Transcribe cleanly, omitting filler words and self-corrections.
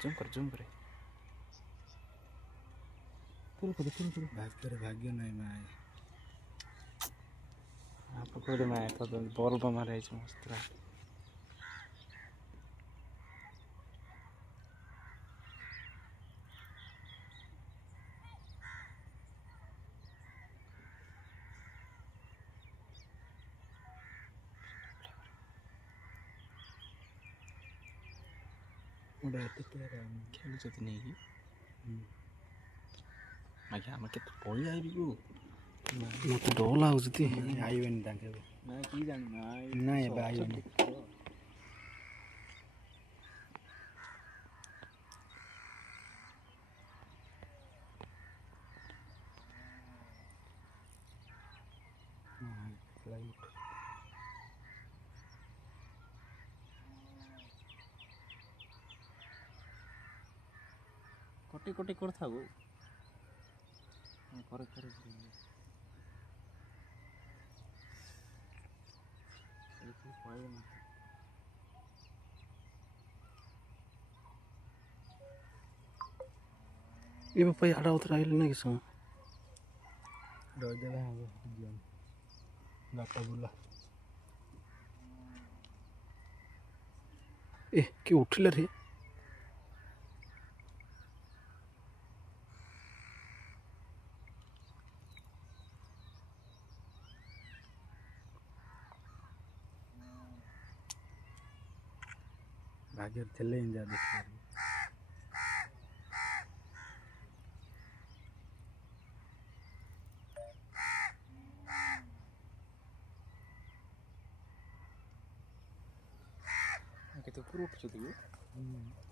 zoom कर भाग्य नहीं मैं आप कोड में तो बॉल बम रही है मस्त उड़ा खेलुଛନ୍ତି ନେଇକି ଆଜ୍ଞା ଆମେ କେତେ ପଳେଇ ଆଇବି କୁ ମତେ ଡର ଲାଗୁଛି ଆଇବେନି ତାଙ୍କେ ନାଇଁ କି ଜାଣି ନାଇଁ ଏବେ ଆଇବେନି कटे कटे कर था वो करे करे ये बापा याडा उतर आइल ना किस डर देला है गाटा बुला ए कि उठले रे भाग्य चले इन जा तो पूरा उठ चुकी है